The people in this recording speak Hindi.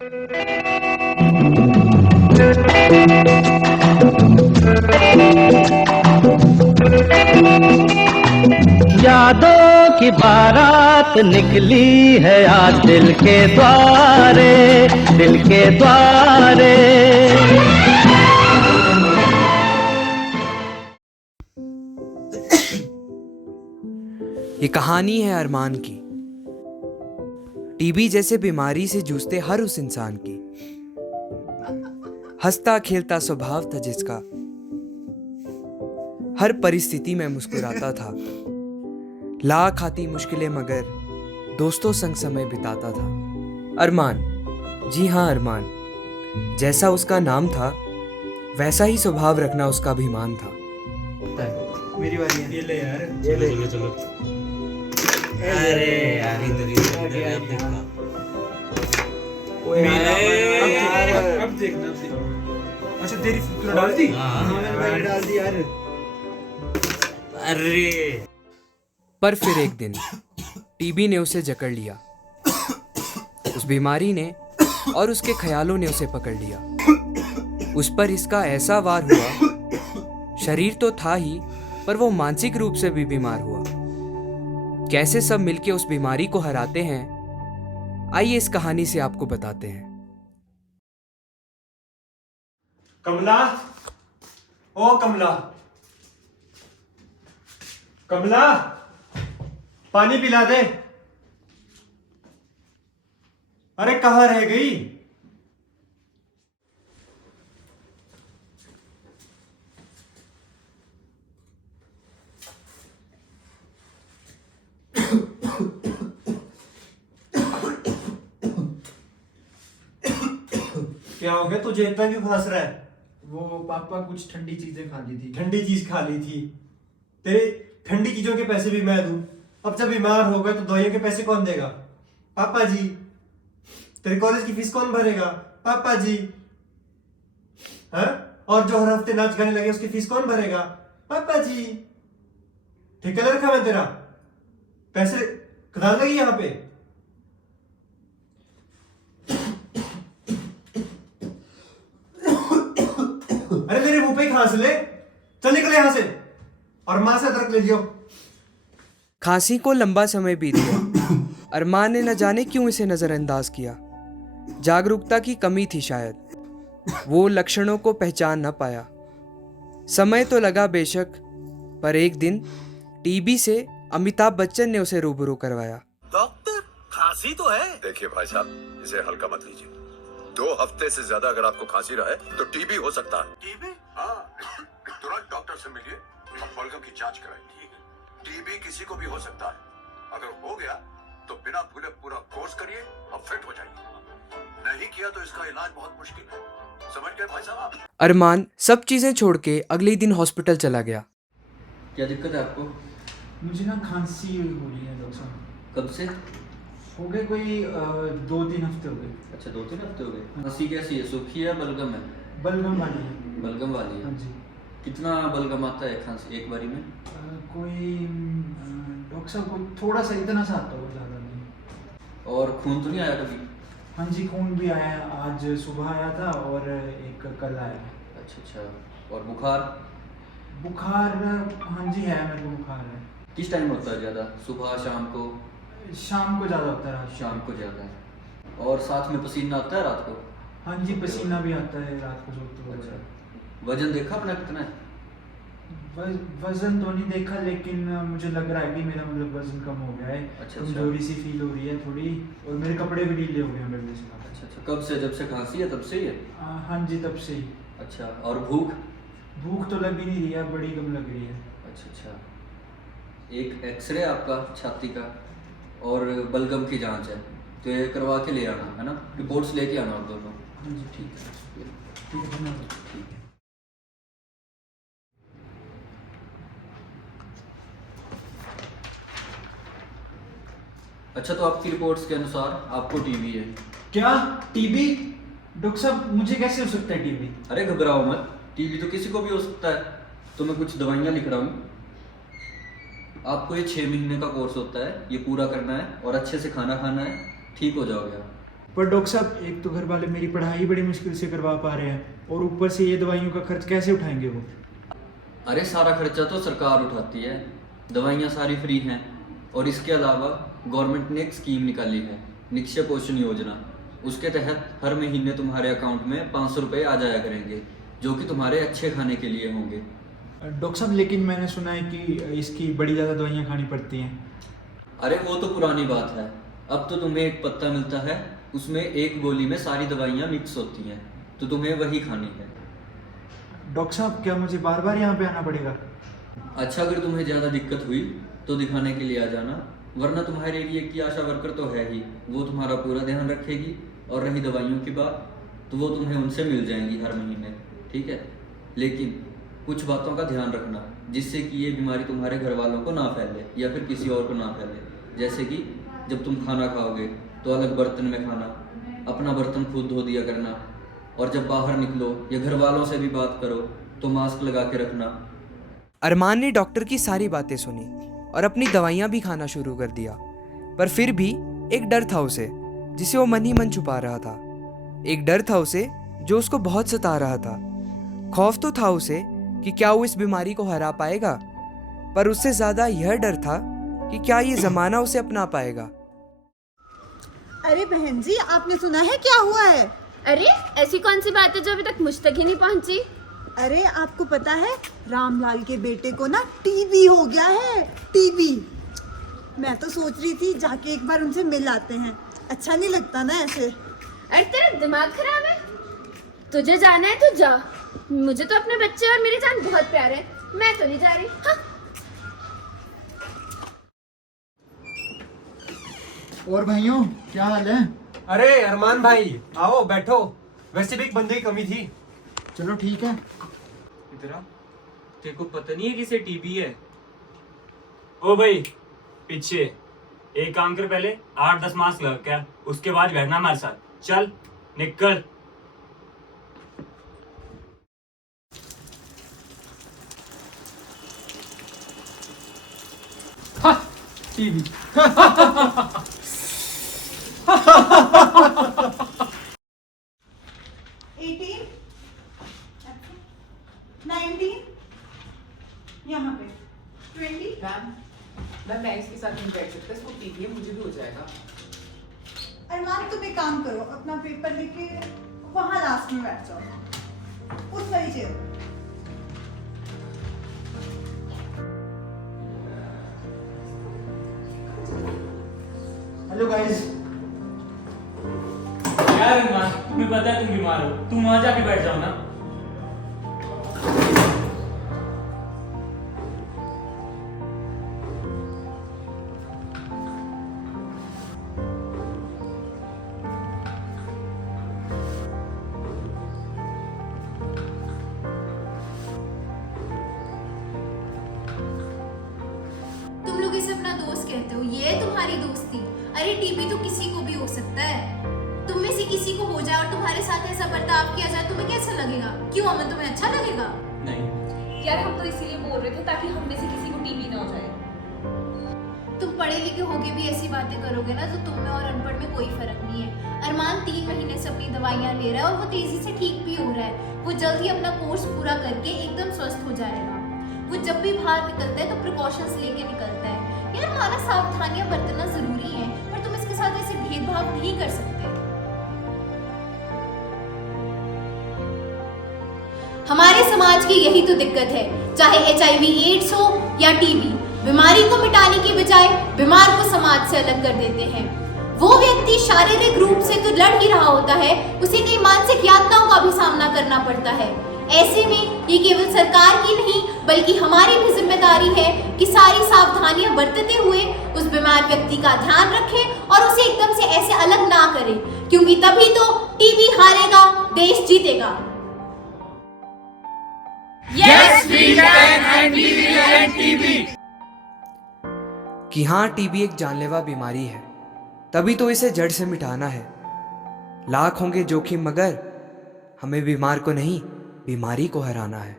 यादों की बारात निकली है आज दिल के द्वारे, दिल के द्वारे। ये कहानी है अरमान की, टीबी जैसे बीमारी से जूझते हर उस इंसान की। हंसता खेलता स्वभाव था जिसका, हर परिस्थिति में मुस्कुराता था। लाख आती मुश्किलें मगर दोस्तों संग समय बिताता था। अरमान, जी हाँ अरमान, जैसा उसका नाम था वैसा ही स्वभाव रखना उसका अभिमान था। मेरी बारी है। ये ले यार, ये ले। चलो चलो। अरे यार अब देखना। अच्छा तेरी तूने डाल दी? हाँ मैंने डाल दी यार। अरे पर फिर एक दिन टीबी ने उसे जकड़ लिया। उस बीमारी ने और उसके ख्यालों ने उसे पकड़ लिया। उस पर इसका ऐसा वार हुआ, शरीर तो था ही पर वो मानसिक रूप से भी बीमार हुआ। कैसे सब मिलके उस बीमारी को हराते हैं, आइए इस कहानी से आपको बताते हैं। कमला, ओ कमला, कमला, पानी पिला दे। अरे कहाँ रह गई? क्या हो गया तुझे, इतना क्यों खांस रहा है? वो पापा कुछ ठंडी चीजें खा ली थी। ठंडी चीज खा ली थी? तेरे ठंडी चीजों के पैसे भी मैं दूं? अब जब बीमार हो गए तो दवाइयों के पैसे कौन देगा? पापा जी। तेरे कॉलेज की फीस कौन भरेगा? पापा जी। हाँ? और जो हर हफ्ते नाच गाने लगे उसकी फीस कौन भरेगा? पापा जी। ठेका ले रखा मैं तेरा? पैसे कदाल लगी यहाँ पे? अरे मेरे मुंह पे ही खांस ले। चल निकल यहाँ से और मां से अदरक ले लियो। खांसी को लंबा समय बीत गया। अरमान ने न जाने क्यों इसे नजरअंदाज किया। जागरूकता की कमी थी शायद, वो लक्षणों को पहचान न पाया। समय तो लगा बेशक, पर एक दिन टीबी से अमिताभ बच्चन ने उसे रूबरू करवाया। डॉक्टर, खांसी तो है। देखिए भाई साहब, इसे हल्का मत लीजिए। 2 हफ्ते से ज्यादा अगर आपको खांसी रहा है तो टीबी हो सकता है। टीबी? हाँ, तुरंत डॉक्टर से मिलिए और बलगम की जांच कराइए। टीबी किसी को भी हो सकता है। अगर हो गया तो बिना भूले पूरा कोर्स करिए और फिट हो जाइए। नहीं किया तो इसका इलाज बहुत मुश्किल है। समझ गए भाई साहब? अरमान सब चीजें छोड़ के अगले दिन हॉस्पिटल चला गया। क्या दिक्कत है आपको? मुझे ना खांसी हो रही है डॉक्टर साहब। कब से? हो गए कोई 2-3 हफ्ते हो गए। अच्छा 2-3 हफ्ते हो गए। खांसी कैसी है, सूखी है बलगम है? बलगम वाली है। बलगम वाली है। हाँ जी। कितना बलगम आता है खांसी एक बारी में? कोई डॉक्टर साहब कोई थोड़ा सा, इतना सा आता होगा, ज़्यादा नहीं। और खून तो नहीं आया कभी? हाँ जी, खून भी आया, आज सुबह आया था और एक कल आया। अच्छा अच्छा। और बुखार? बुखार हाँ जी है, मेरे को बुखार है। किस टाइम होता है ज़्यादा, सुबह शाम को? शाम को ज़्यादा होता है, रात शाम को ज़्यादा है। और साथ में पसीना आता है रात को? हाँ जी, पसीना भी आता है रात को सोते हुए। अच्छा। वजन देखा अपना कितना है? वजन तो नहीं देखा, लेकिन मुझे लग रहा है कि मेरा मतलब वजन कम हो गया है। अच्छा। कमजोरी सी फील हो रही है थोड़ी, और मेरे कपड़े भी ढीले हो गए हैं मेरे से। अच्छा अच्छा। कब से, जब से खांसी है तब से ही है? हाँ जी, तब से ही। अच्छा। और भूख? भूख तो लग ही नहीं रही है, बड़ी कम लग रही है। अच्छा अच्छा। एक एक्सरे आपका छाती का और बलगम की जांच है, तो ये करवा के ले आना है ना, रिपोर्ट्स लेके आना आप दोनों। हाँ जी ठीक है, ठीक है, धन्यवाद। ठीक है। अच्छा, तो आपकी रिपोर्ट्स के अनुसार आपको टीबी है। क्या टीबी? डॉक्टर साहब मुझे कैसे हो सकता है टीबी? अरे घबराओ मत, टीबी तो किसी को भी हो सकता है। तो मैं कुछ दवाइयाँ लिख रहा हूँ आपको। ये 6 महीने का कोर्स होता है, ये पूरा करना है और अच्छे से खाना खाना है, ठीक हो जाओगे आप। पर डॉक्टर साहब, एक तो घर वाले मेरी पढ़ाई बड़ी मुश्किल से करवा पा रहे हैं और ऊपर से ये दवाइयों का खर्च कैसे उठाएंगे वो? अरे सारा खर्चा तो सरकार उठाती है, दवाइयाँ सारी फ्री हैं। और इसके अलावा गवर्नमेंट ने एक स्कीम निकाली है, निक्षय पोषण योजना। उसके तहत हर महीने तुम्हारे अकाउंट में 500 रुपये आ जाया करेंगे, जो कि तुम्हारे अच्छे खाने के लिए होंगे। डॉक्टर साहब, लेकिन मैंने सुना है कि इसकी बड़ी ज़्यादा दवाइयाँ खानी पड़ती हैं। अरे वो तो पुरानी बात है, अब तो तुम्हें एक पत्ता मिलता है, उसमें एक गोली में सारी दवाइयाँ मिक्स होती हैं, तो तुम्हें वही खानी है। डॉक्टर साहब, क्या मुझे बार बार यहाँ पे आना पड़ेगा? अच्छा, अगर तुम्हें ज़्यादा दिक्कत हुई तो दिखाने के लिए आ जाना, वरना तुम्हारे एरिया की आशा वर्कर तो है ही, वो तुम्हारा पूरा ध्यान रखेगी। और रही दवाइयों की बात, तो वो तुम्हें उनसे मिल जाएंगी हर महीने, ठीक है? लेकिन कुछ बातों का ध्यान रखना, जिससे कि ये बीमारी तुम्हारे घर वालों को ना फैले या फिर किसी और को ना फैले। जैसे कि जब तुम खाना खाओगे तो अलग बर्तन में खाना, अपना बर्तन खुद धो दिया करना, और जब बाहर निकलो या घर वालों से भी बात करो तो मास्क लगा के रखना। अरमान ने डॉक्टर की सारी बातें सुनी और अपनी दवाइयाँ भी खाना शुरू कर दिया, पर फिर भी एक डर था उसे, जिसे वो मन ही मन छुपा रहा था। एक डर था उसे जो उसको बहुत सता रहा था। खौफ तो था उसे कि क्या वो इस बीमारी को हरा पाएगा, पर उससे ज़्यादा यह डर था कि क्या ये ज़माना उसे अपना पाएगा। अरे बहन जी, आपने सुना है क्या हुआ है? अरे ऐसी कौन सी बात है जो अभी तक मुझ तक ही नहीं पहुंची? अरे आपको पता है, रामलाल के बेटे को ना टीबी हो गया है, टीबी। मैं तो सोच रही थी जाके एक बार उनसे मिल आते हैं, अच्छा नहीं लगता ना ऐसे। अरे तेरा दिमाग खराब है? तुझे जाना है तो जा, मुझे तो अपने बच्चे और मेरी जान बहुत प्यारे है, मैं तो नहीं जा रही। हाँ। और भाइयों, क्या हाल है? अरे अरमान भाई, आओ बैठो। वैसे भी एक बंदे की कमी थी। चलो ठीक है। इधर आ, तेरे को पता नहीं है किसे टीबी है? ओ भाई पीछे, एक काम कर, पहले 8-10 मास्क लगा क्या, उसके बाद बैठना हमारे साथ। चल निकल। टीवी। 18, 19, यहाँ पे 20। मैं इसके साथ नहीं बैठ सकता, इसको टीवी है, मुझे भी हो जाएगा। अरमान, तुम एक काम करो, अपना पेपर लेके वहाँ लास्ट में बैठ जाओ, उस वाली चेयर पर। Hello guys. यार अरमान, तुम्हें पता है तुम बीमार हो, तुम वहां जाके बैठ जाओ ना। तुम लोग इसे अपना दोस्त कहते हो, ये है तुम्हारी दोस्ती? अरे टीबी तो किसी को भी हो सकता है, तुम में से किसी को हो जाए और तुम्हारे साथ ऐसा बर्ताव किया जाए, तुम्हें कैसा लगेगा? क्यों अमन, तुम्हें अच्छा लगेगा? नहीं यार, हम तो इसीलिए बोल रहे थे ताकि हम में से किसी को टीबी ना हो जाए। तुम पढ़े लिखे होके भी ऐसी बातें करोगे ना, तो तुम में और अनपढ़ में कोई फर्क नहीं है। अरमान 3 महीने से अपनी दवाइयाँ ले रहा है और वो तेजी से ठीक भी हो रहा है। वो जल्द ही अपना कोर्स पूरा करके एकदम स्वस्थ हो जाएगा। वो जब भी बाहर निकलता है तो प्रिकॉशंस लेके निकलता है। यार, हमारा सावधानियां बरतना जरूरी है, पर तुम इसके साथ ऐसे भेदभाव नहीं कर सकते। हमारे समाज की यही तो दिक्कत है, चाहे HIV एड्स हो या टीबी, बीमारी को मिटाने की बजाय बीमार को समाज से अलग कर देते हैं। वो व्यक्ति शारीरिक रूप से तो लड़ ही रहा होता है, उसे कई मानसिक यातनाओं का भी सामना करना पड़ता है। ऐसे में ये केवल सरकार की नहीं बल्कि हमारी भी जिम्मेदारी है कि सारी सावधानियां बरतते हुए उस बीमार व्यक्ति का ध्यान रखें और उसे एकदम से ऐसे अलग ना करें, क्योंकि तभी तो टीबी हारेगा, देश जीतेगा। Yes, we can and we will end TB। कि हाँ, टीबी एक जानलेवा बीमारी है, तभी तो इसे जड़ से मिटाना है। लाख होंगे जोखिम, मगर हमें बीमार को नहीं, बीमारी को हराना है।